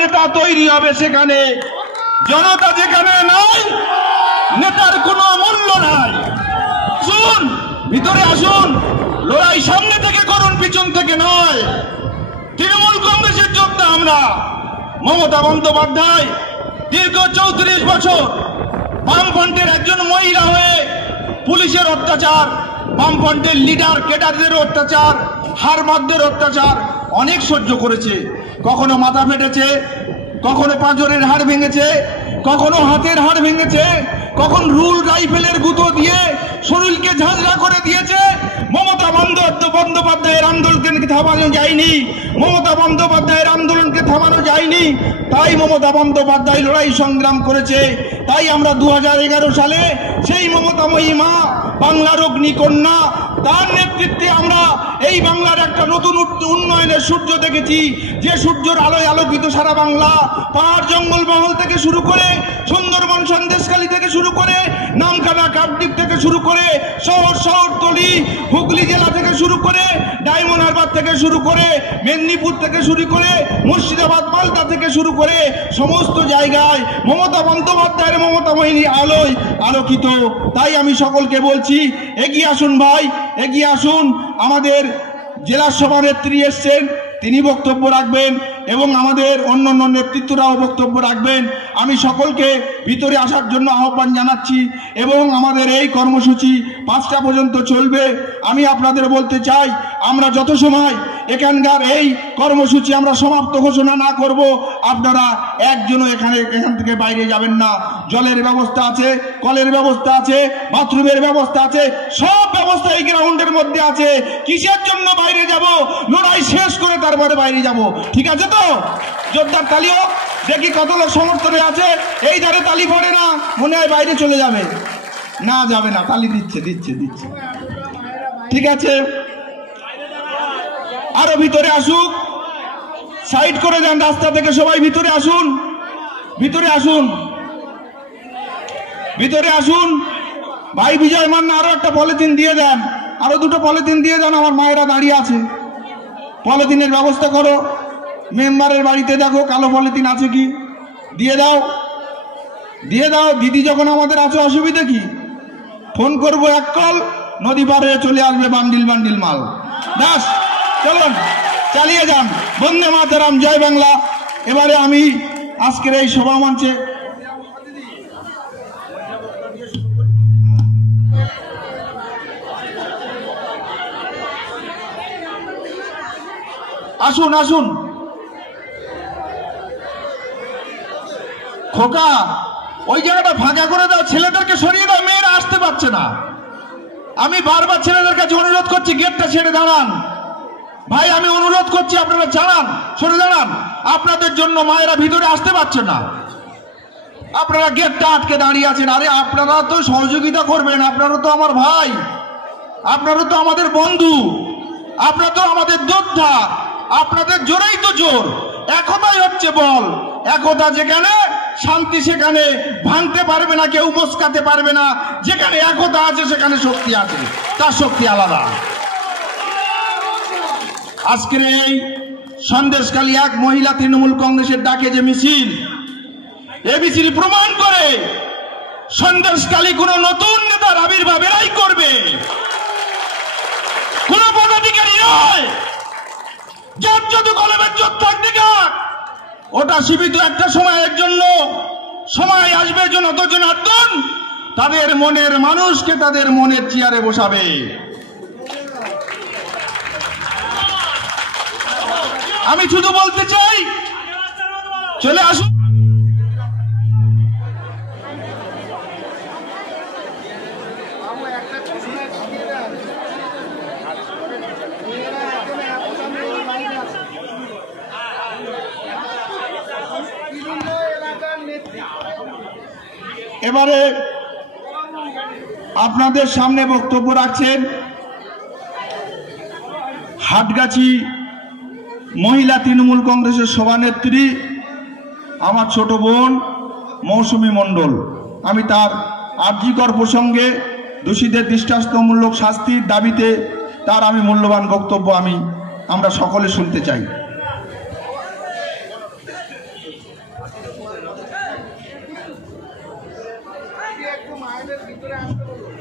নেতা তৈরি হবে সেখানে। জনতা যেখানে নাই, নেতার কোনো মূল্য নাই। আসুন, ভিতরে আসুন, লড়াই সামনে থেকে করুন, পিছন থেকে নয়। তৃণমূল কংগ্রেসের যোদ্ধা আমরা। মমতা বন্দ্যোপাধ্যায় দীর্ঘ 34 বছর বামফ্রন্টের একজন মহিলা হয়ে পুলিশের অত্যাচার, বামফ্রন্টের লিডার ক্যাডারদের অত্যাচার, হারমাদদের অত্যাচার অনেক সহ্য করেছে। কখনো মাথা ফেটেছে, কখনো পাঁজরের হাড় ভেঙেছে, কখনো হাতের হাড় ভেঙেছে, কখন রুল রাইফেলের গুঁতো দিয়ে শরীরকে ঝাঁঝরা করে দিয়েছে। মমতা বন্দ্যোপাধ্যায়ের আন্দোলনকে থামানো যায়নি, মমতা বন্দ্যোপাধ্যায়ের আন্দোলনকে থামানো যায়নি। তাই মমতা বন্দ্যোপাধ্যায় লড়াই সংগ্রাম করেছে। তাই আমরা 2011 সালে সেই মমতাময়ী মা, বাংলার অগ্নিকন্যা, তার নেতৃত্বে আমরা এই বাংলার একটা নতুন উন্নয়নের সূর্য দেখেছি, যে সূর্যের আলোয় আলোকিত সারা বাংলা। পাহাড় জঙ্গলমহল থেকে শুরু করে, সুন্দরবন সন্দেশখালী থেকে শুরু করে, নামখানা কাকদ্বীপ থেকে শুরু করে, শহরতলি হুগলি জেলা থেকে শুরু করে, ডায়মন্ড হারবার থেকে শুরু করে, মেদিনীপুর থেকে শুরু করে, মুর্শিদাবাদ মালদা থেকে শুরু করে সমস্ত জায়গায় মমতা বন্দ্যোপাধ্যায়ের মমতাময়ী আলোয় আলোকিত। তাই আমি সকলকে বলছি, এগিয়ে আসুন ভাই, এগিয়ে আসুন। আমাদের জেলা সভানেত্রী এসছেন, তিনি বক্তব্য রাখবেন এবং আমাদের অন্যান্য নেতৃত্বরাও বক্তব্য রাখবেন। আমি সকলকে ভিতরে আসার জন্য আহ্বান জানাচ্ছি এবং আমাদের এই কর্মসূচি 5টা পর্যন্ত চলবে। আমি আপনাদের বলতে চাই, আমরা যত সময় এখানকার এই কর্মসূচি আমরা সমাপ্ত ঘোষণা না করব, আপনারা একজনও এখান থেকে বাইরে যাবেন না। জলের ব্যবস্থা আছে, কলের ব্যবস্থা আছে, বাথরুমের ব্যবস্থা আছে, সব ব্যবস্থা এই গ্রাউন্ডের মধ্যে আছে। কিসের জন্য বাইরে যাব? লড়াই শেষ করে তারপরে বাইরে যাব। ঠিক আছে তো? জোরদার তালি হোক, দেখি কত লোক সমর্থনে আছে। এই ধারে তালি পড়ে না, মনে হয় বাইরে চলে যাবে। না, যাবে না, তালি দিচ্ছে। ঠিক আছে, আরো ভিতরে আসুক, সাইড করে যান রাস্তা থেকে, সবাই ভিতরে আসুন, ভিতরে আসুন, ভিতরে আসুন। ভাই বিজয় মান্না, আরো একটা পলিথিন দিয়ে দেন, আরো 2টো পলিথিন দিয়ে দেন। আমার মায়েরা দাঁড়িয়ে আছে, পলিথিনের ব্যবস্থা করো। মেম্বারের বাড়িতে দেখো কালো পলিথিন আছে কি, দিয়ে দাও, দিয়ে দাও। দিদি যখন আমাদের আছে, অসুবিধা কি? ফোন করবো, এক কল, নদী পার হয়ে চলে আসবে বান্ডিল বান্ডিল মাল। ব্যাস, চলুন চালিয়ে যান। বন্দে মাতরম, জয় বাংলা। এবারে আমি আজকের এই সভা মঞ্চে আসুন, আসুন। খোকা, ওই জায়গাটা ফাঁকা করে দাও, ছেলেদেরকে সরিয়ে দাও, মেয়েরা আসতে পারছে না। আমি বারবার ছেলেদের কাছে অনুরোধ করছি, গেটটা ছেড়ে দাঁড়ান। ভাই, আমি অনুরোধ করছি, আপনারা চালান, সরে দাঁড়ান। আপনাদের জন্য মায়েরা ভিতরে আসতে পারছে না, আপনারা গেটটা আটকে দাঁড়িয়ে আছেন। আরে আপনারা তো সহযোগিতা করবেন, আপনারা তো আমার ভাই, আপনারা তো আমাদের বন্ধু, আপনারা তো আমাদের যোদ্ধা। আপনাদের জোরেই তো জোর, একতাই হচ্ছে বল। একতা যেখানে, শান্তি সেখানে। ভাঙতে পারবে না কেউ, মস্কাতে পারবে না। যেখানে একতা আছে সেখানে শক্তি আছে, তার শক্তি আলাদা। আজকের এই সন্দেশখালী 1 মহিলা তৃণমূল কংগ্রেসের ডাকে যে মিছিল, এ মিছিল প্রমাণ করে সন্দেশখালী কোন নতুন নেতার আবির্ভাব এরাই করবে, কোন পদাধিকারী নয়। যার যত কলমের জোর থাকতে থাক, ওটা সীমিত একটা সময়ের জন্য। সময় আসবে যত জনার্দন তাদের মনের মানুষকে তাদের মনের চেয়ারে বসাবে। আমি শুধু বলতে চাই, চলে আসুন। এবারে আপনাদের সামনে বক্তব্য রাখছেন হাটগাছি মহিলা তৃণমূল কংগ্রেসের সভানেত্রী, আমার ছোট বোন মৌসুমী মণ্ডল। আমি তার আর্জিকর প্রসঙ্গে দোষীদের দৃষ্টান্তমূলক শাস্তির দাবিতে তার আমি মূল্যবান বক্তব্য আমরা সকলে শুনতে চাই। একটু মায়েদের ভিতরে আসতে বলুন।